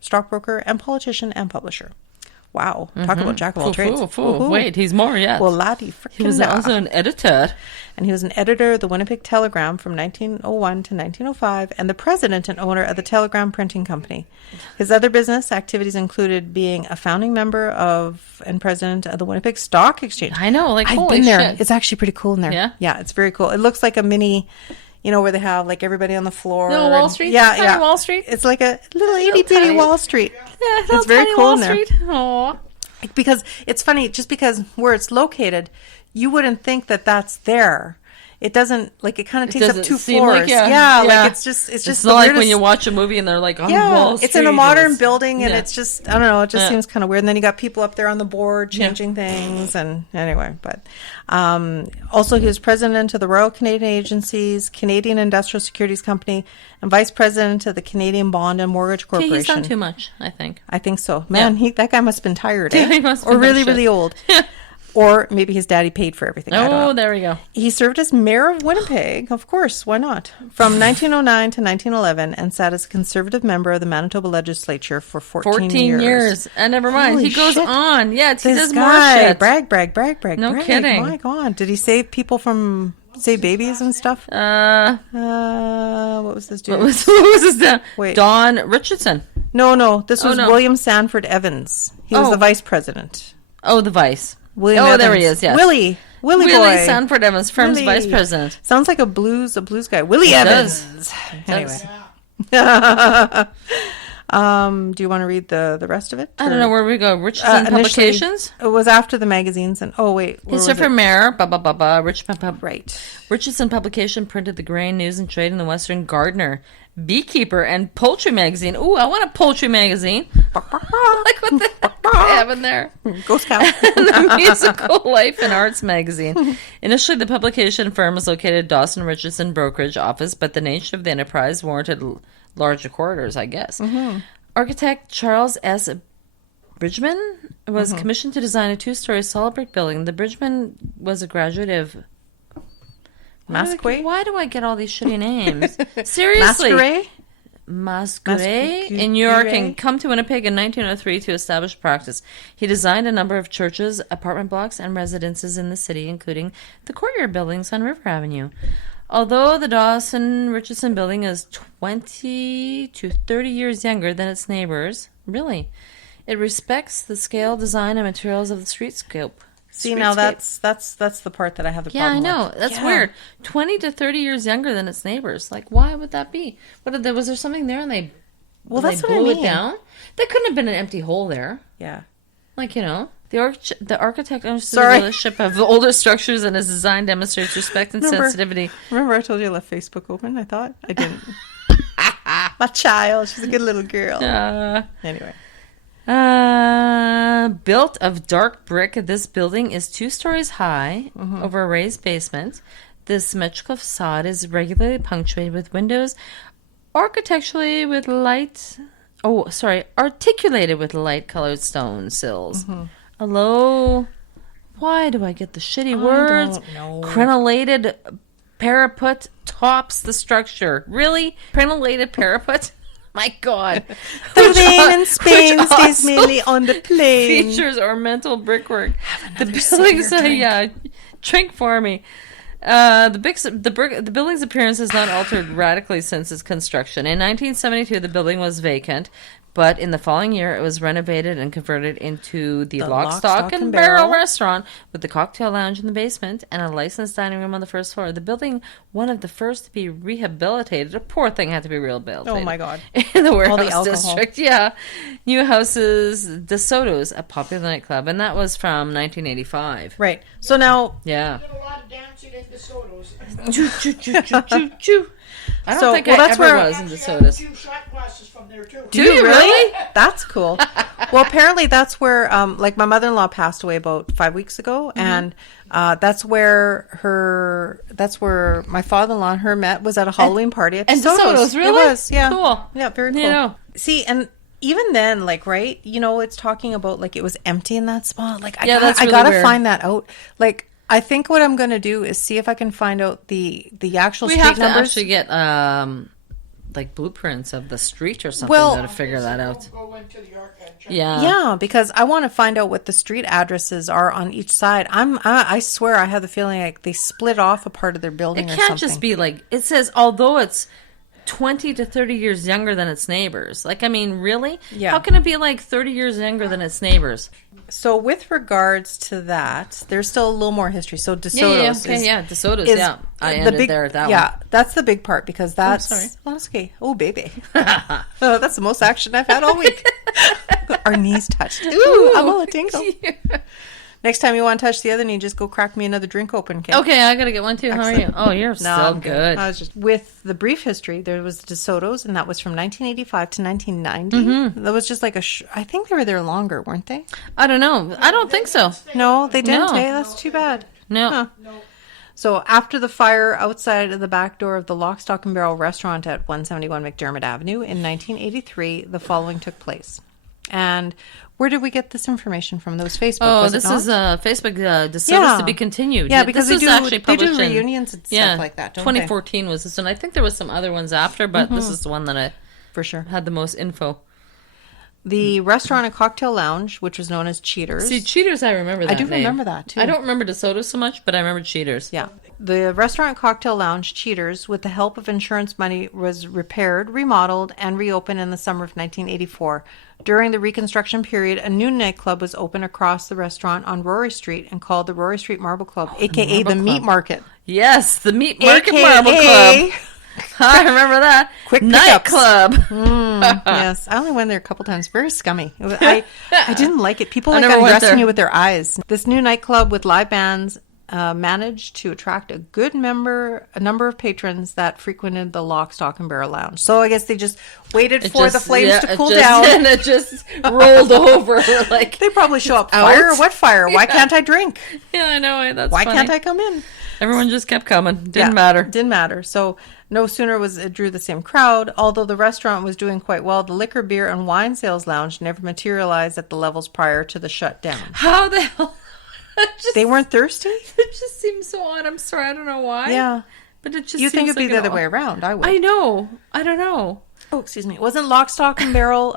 stockbroker, and politician and publisher. Wow. Talk about jack of all trades. Wait, he's more, yes. Well, laddie frickin' He was also an editor. And he was an editor of the Winnipeg Telegram from 1901 to 1905 and the president and owner of the Telegram Printing Company. His other business activities included being a founding member of and president of the Winnipeg Stock Exchange. I know, like, I've been there. It's actually pretty cool in there. Yeah? Yeah, it's very cool. It looks like a mini... where they have like everybody on the floor. No, Wall Street? Yeah, Tiny Wall Street? It's like a little itty bitty Wall Street. Yeah, it's very cool Wall in there. Street. Aww. Because it's funny, just because where it's located, you wouldn't think that that's there. It doesn't, like, it kind of takes up 2 floors. Like, like it's just it's the not weirdest. like when you watch a movie and they're like on Wall Street. It's in a modern building and it's just, I don't know, it just Yeah. seems kind of weird. And then you got people up there on the board changing things. And anyway, but also he was president of the Royal Canadian Agencies, Canadian Industrial Securities Company, and vice president of the Canadian Bond and Mortgage Corporation. He's done too much, I think. I think so. Man, that guy must have been tired, Yeah, he must have or been really, shit. really old. Or maybe his daddy paid for everything. I don't know. There we go. He served as mayor of Winnipeg, of course, why not? From 1909 to 1911 and sat as a conservative member of the Manitoba legislature for 14 years. And never mind. Holy he goes shit. on. Yeah, he This does guy, more shit. brag. No kidding. My God. Did he save people from, save babies and stuff? What was this dude? What was his name? Wait. Don Richardson. No. This was no. William Sanford Evans. He was the vice president. Oh, the vice. William Evans. There he is, yes. Willie boy. Sanford Evans, firm's Willie. vice president. Sounds like a blues guy. Willie Evans. Anyway. Do you want to read the rest of it? I don't know where we go. Richardson Publications? It was after the magazines. And He served for mayor. Right. Richardson Publication printed the Grain News and Trade in the Western Gardener, Beekeeper, and Poultry Magazine. Ooh, I want a poultry magazine. Like what the heck do they have in there? Ghost cow. And the Musical Life and Arts magazine. Initially, the publication firm was located at Dawson Richardson Brokerage Office, but the nature of the enterprise warranted larger corridors, I guess. Mm-hmm. Architect Charles S. Bridgman was commissioned to design a 2-story solid brick building. The Bridgman was a graduate of... Masquerade? Why do I get all these shitty names? Seriously. Masquerade in New York and come to Winnipeg in 1903 to establish practice. He designed a number of churches, apartment blocks, and residences in the city, including the courtyard buildings on River Avenue. Although the Dawson-Richardson building is 20 to 30 years younger than its neighbors, really, it respects the scale, design, and materials of the streetscape. See, now that's the part that I have a Yeah, I problem know. with. That's weird. 20 to 30 years younger than its neighbors. Like, why would that be? Was there something there and they Well, they that's what I blew mean. it down? There couldn't have been an empty hole there. Yeah. Like, the architect understood the relationship of the older structures and his design demonstrates respect and sensitivity. Remember I told you I left Facebook open? I thought I didn't. My child. She's a good little girl. Anyway. Built of dark brick, this building is 2 stories high over a raised basement. The symmetrical facade is regularly punctuated with windows articulated with light colored stone sills. A low, why do I get the shitty words? Crenellated parapet tops the structure. Really? Crenellated parapet? My God. The rain in Spain stays mainly on the plain. Features ornamental brickwork. The building's drink for me. The building's appearance has not altered radically since its construction. In 1972, the building was vacant, but in the following year, it was renovated and converted into the Lock, Stock, and Barrel restaurant with the cocktail lounge in the basement and a licensed dining room on the first floor. The building, one of the first to be rehabilitated. A poor thing had to be rehabilitated. Oh, my God. In the warehouse district. Yeah. New houses, the Sotos, a popular nightclub, and that was from 1985. Right. So now... Yeah. Did a lot of dancing at the Sotos. I don't think I ever was in the Sotos. 2 shot glasses from there too. Do you really? That's cool. Well, apparently that's where, like my mother-in-law passed away about 5 weeks ago, and that's where my father-in-law and her met was at a Halloween party at the Sotos. Really? It was, yeah. Cool. Yeah, very cool. See, and even then, like, right, it's talking about like it was empty in that spot. Like, I gotta weird. find that out. Like, I think what I'm going to do is see if I can find out the actual street numbers. We have to actually get like blueprints of the street or something to figure that out. Go into the York and check. Yeah, because I want to find out what the street addresses are on each side. I swear I have the feeling like they split off a part of their building or something. It can't just be like, it says, although it's 20 to 30 years younger than its neighbors. Like, I mean, really? Yeah. How can it be like 30 years younger than its neighbors? So with regards to that, there's still a little more history. So DeSoto's DeSoto's, I ended there at that one. Yeah, that's the big part because that's... sorry. Oh, that's okay. Oh, baby. Oh, that's the most action I've had all week. Our knees touched. Ooh, I'm all a tingle. Yeah. Next time you want to touch the other knee, just go crack me another drink open, okay? Okay, I gotta get one too. Excellent. How are you? Oh, you're I'm good. I was just with the brief history. There was DeSoto's, and that was from 1985 to 1990. That was just like I think they were there longer, weren't they? I don't know. I don't think so. No, they didn't. No. Hey, that's too bad. No. Huh. So after the fire outside of the back door of the Lock, Stock and Barrel restaurant at 171 McDermott Avenue in 1983, the following took place. And where did we get this information from? That was Facebook. Oh, was this it not? is Facebook. DeSoto's to be continued. Yeah, because this they was actually do published reunions and stuff like that. Don't 2014 was this one. I think there was some other ones after, but this is the one that I for sure had the most info. The restaurant and cocktail lounge, which was known as Cheaters. See, Cheaters, I remember that. I do remember that too. I don't remember DeSoto so much, but I remember Cheaters. Yeah. The restaurant and cocktail lounge, Cheaters, with the help of insurance money, was repaired, remodeled, and reopened in the summer of 1984. During the reconstruction period, a new nightclub was opened across the restaurant on Rory Street and called the Rory Street Marble Club, a.k.a. the Meat Market. Yes, the Meat Market Marble Club. I remember that. Quick nightclub. Yes, I only went there a couple times. Very scummy. I didn't like it. People like undressing you with their eyes. This new nightclub with live bands managed to attract a number of patrons that frequented the Lock, Stock and Barrel Lounge. So I guess they just waited for the flames to cool down, and it just rolled over. Like they probably show up. Fire? What fire? Why can't I drink? Yeah, I know. That's why funny. can't I come in? Everyone just kept coming. Didn't matter. So no sooner was it drew the same crowd, although the restaurant was doing quite well, the liquor, beer, and wine sales lounge never materialized at the levels prior to the shutdown. How the hell? They weren't thirsty? It just seems so odd. I'm sorry. I don't know why. Yeah. But it just You think seems it'd be like the other way around. I would. I know. I don't know. Oh, excuse me. Wasn't Lock, Stock and Barrel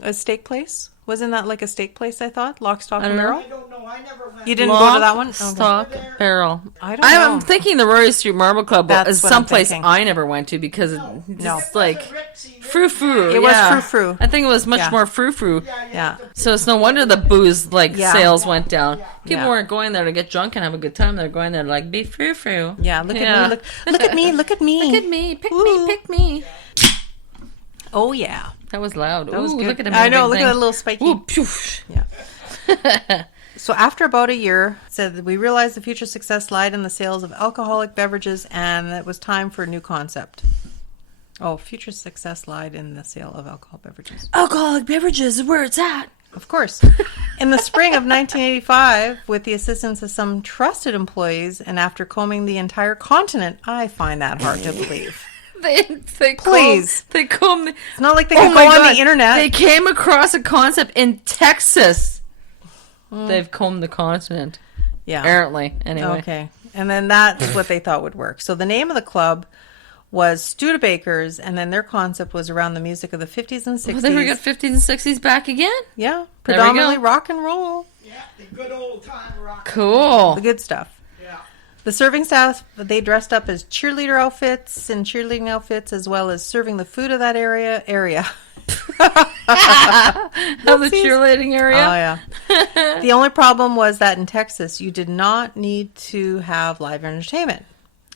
a steak place? Wasn't that like a steak place, I thought? Lock, Stock and Barrel? I don't know. I never went. You didn't go to that one? Stock, Barrel. I don't know. I'm thinking the Rory Street Marble Club is someplace I never went to because it's like frou-frou. It was frou-frou. I think it was much more frou-frou. Yeah. So it's no wonder the booze sales went down. People weren't going there to get drunk and have a good time. They're going there to like be frou-frou. Yeah, look at me. Look at me. Look at me. Look at me. Pick me. Oh, yeah. That was loud. That was good. Look at him. I know. Look at that little spiky. Ooh, poof. Yeah. So after about a year, said that we realized the future success lied in the sales of alcoholic beverages, and it was time for a new concept. Oh, future success lied in the sale of alcohol beverages. Alcoholic beverages is where it's at. Of course. In the spring of 1985, with the assistance of some trusted employees, and after combing the entire continent, I find that hard to believe. Please. It's not like they can go on the internet. They came across a concept in Texas. They've combed the continent. Yeah. Apparently. Anyway. Okay. And then that's what they thought would work. So the name of the club was Studebakers, and then their concept was around the music of the 50s and 60s. Well, then we got 50s and 60s back again? Yeah. Predominantly rock and roll. Yeah, the good old time rock. Cool. The good stuff. Yeah. The serving staff, they dressed up as cheerleader outfits and cheerleading outfits, as well as serving the food of that area. Of the cheerleading area? Oh, yeah. The only problem was that in Texas, you did not need to have live entertainment,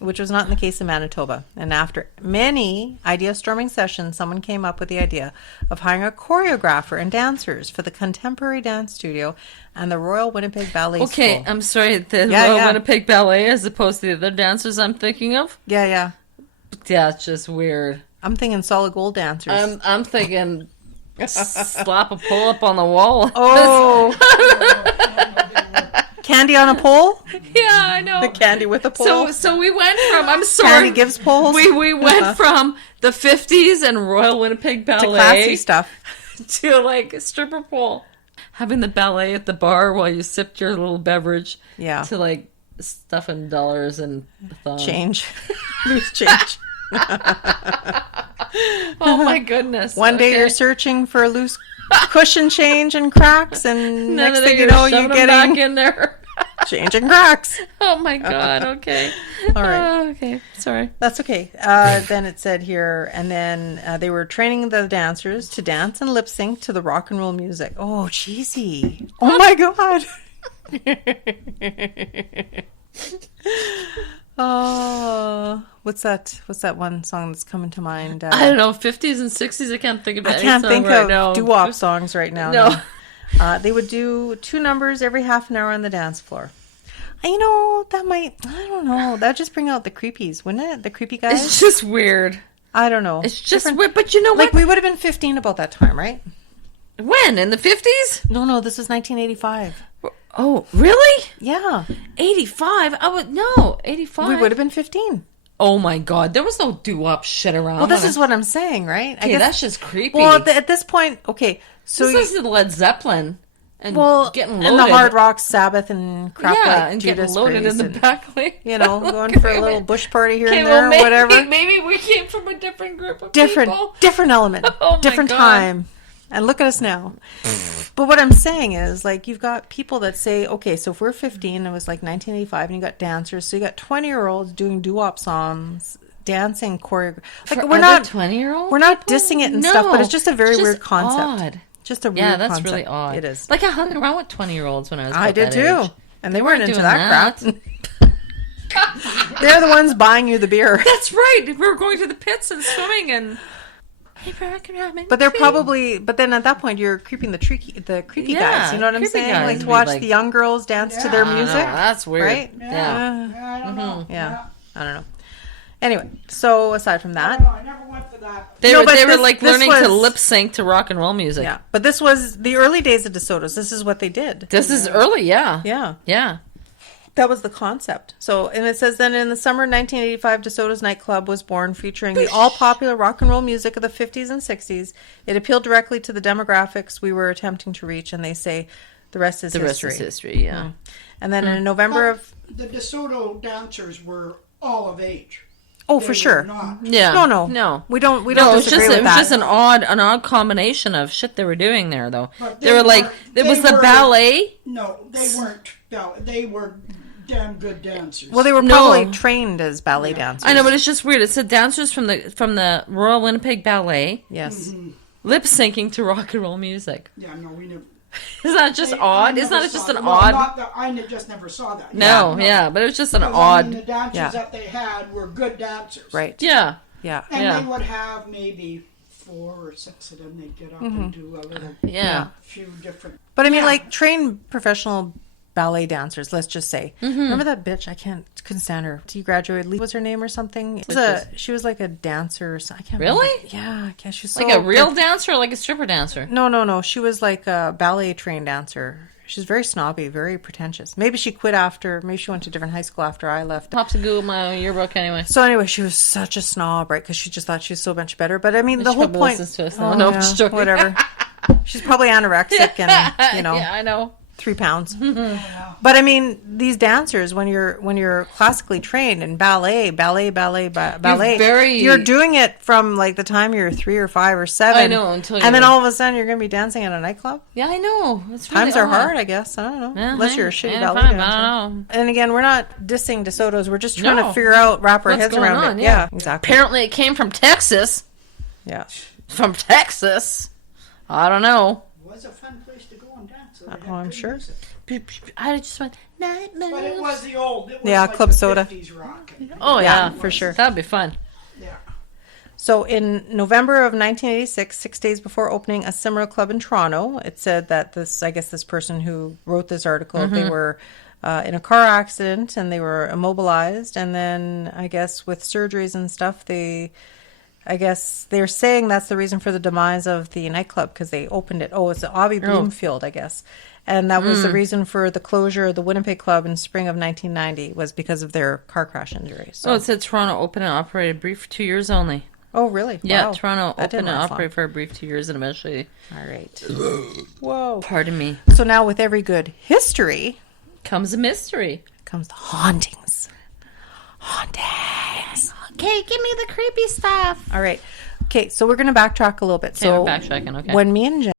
which was not in the case in Manitoba. And after many idea-storming sessions, someone came up with the idea of hiring a choreographer and dancers for the Contemporary Dance Studio and the Royal Winnipeg Ballet School. Okay, I'm sorry, the Royal Winnipeg Ballet as opposed to the other dancers I'm thinking of? Yeah. Yeah, it's just weird. I'm thinking solid gold dancers. I'm thinking slap a pole up on the wall. Oh. Candy on a pole? Yeah, I know. The candy with a pole. So we went from, I'm sorry. Candy gives poles? We went from the 50s and Royal Winnipeg Ballet. To classy stuff. To like a stripper pole. Having the ballet at the bar while you sipped your little beverage. Yeah. To like stuffing dollars and change. Loose change. Oh my goodness. One day you're searching for a loose cushion change and cracks, and next thing you know, you're getting back in there. change and cracks. Oh my God. Okay. All right. Oh, okay. Sorry. That's okay. Then it said here, and then they were training the dancers to dance and lip sync to the rock and roll music. Oh, cheesy. Oh my God. Oh, what's that one song that's coming to mind? I don't know, 50s and 60s. I can't think of it. I can't think of doo-wop songs right now. No. They would do 2 numbers every half an hour on the dance floor. You know, that might, I don't know, that'd just bring out the creepies, wouldn't it? The creepy guys? It's just weird. I don't know. It's just weird, but you know what? Like, we would have been 15 about that time, right? When? In the 50s? No, this was 1985. Oh, really? Yeah. 85? 85. We would have been 15. Oh my God, there was no doo-wop shit around. Well, this is what I'm saying, right? Okay, that's just creepy. Well, at this point, okay, so... This is Led Zeppelin. And getting loaded. And the hard rock, Sabbath, and crap like and Judas getting loaded Priest in the back. You know, going for a little bush party here and there, or whatever. Maybe we came from a different group of different people. Different element. Oh different God. time. And look at us now. But what I'm saying is, like, you've got people that say, okay, so if we're 15, it was like 1985, and you got dancers, so you got 20-year-olds doing doo-wop songs, dancing, choreography. Like, we're not 20-year-olds. We're not dissing it and stuff, but it's just a very weird concept. Odd. Just a weird concept. That's really odd. It is. Like, I hung around with 20-year-olds when I was I did too. Age. And they weren't into that crap. crap. They're the ones buying you the beer. That's right. We were going to the pits and swimming and... But they're probably... But then at that point, you're creeping the creepy guys. You know what I'm saying? Like to watch the young girls dance to their music. That's weird. Right? I don't know. Yeah. I don't know. Anyway, so aside from that... I never went for that. They were like learning to lip sync to rock and roll music. Yeah. But this was the early days of DeSoto's. This is what they did. This is early, yeah. Yeah. Yeah. That was the concept. So, and it says then in the summer of 1985, DeSoto's nightclub was born, featuring the all-popular rock and roll music of the 50s and 60s. It appealed directly to the demographics we were attempting to reach, and they say the rest is history. The rest is history, yeah. And then in November of... The DeSoto dancers were all of age. Oh, for sure. Yeah. No. We don't disagree with that. It was just an odd combination of shit they were doing there, though. They were like, it was the ballet. No, they weren't ballet. They were damn good dancers. Well, they were probably trained as ballet dancers. I know, but it's just weird. It said dancers from the Royal Winnipeg Ballet. Yes. Mm-hmm. Lip syncing to rock and roll music. Yeah, no, we never. Isn't that just odd? Isn't that just an odd? I just never saw that. No, but it was just an odd. The dancers that they had were good dancers. Right. Yeah. Yeah. And they would have maybe 4 or 6 of them. They'd get up and do a little, few different. But I mean, like trained professional ballet dancers, let's just say. Remember that bitch? Couldn't stand her. She graduated. Lee was her name or something. She was like a dancer. I can't remember. Really? Yeah. She's like a real dancer or like a stripper dancer? No. She was like a ballet trained dancer. She's very snobby, very pretentious. Maybe she quit maybe she went to a different high school after I left. Pops a Google my yearbook anyway. So anyway, she was such a snob, right? Because she just thought she was so much better. But I mean, the whole point... To us now. No, just joking. Whatever. She's probably anorexic and, you know... Yeah, I know. 3 pounds. But I mean, these dancers, when you're classically trained in ballet, you're doing it from like the time you're 3 or 5 or 7. I know, and then all of a sudden you're going to be dancing at a nightclub. Yeah, I know. It's really Times are hard, I guess. I don't know. Unless you're a shitty ballet dancer. I don't know. And again, we're not dissing DeSoto's. We're just trying to wrap our heads around it. Yeah, exactly. Apparently, it came from Texas. Yeah, from Texas. I don't know. It was a fun place to go and dance. Oh, I'm sure. I just went night moves. But it was the old. It was like Club the Soda. 50s rock. Oh yeah, for sure. That'd be fun. Yeah. So in November of 1986, 6 days before opening a similar club in Toronto, it said that this person who wrote this article, they were in a car accident and they were immobilized, and then I guess with surgeries and stuff, they're saying that's the reason for the demise of the nightclub because they opened it. Oh, it's the Avi Bloomfield, I guess. And that was the reason for the closure of the Winnipeg Club in spring of 1990 was because of their car crash injuries. So. Oh, it said Toronto opened and operated brief 2 years only. Oh, really? Yeah, wow. Toronto opened and operated for a brief 2 years and eventually. All right. Whoa. Pardon me. So now with every good history comes a mystery. Comes the hauntings. Hauntings. Okay, give me the creepy stuff. All right. Okay, so we're going to backtrack a little bit. So we're backtracking, okay. When me and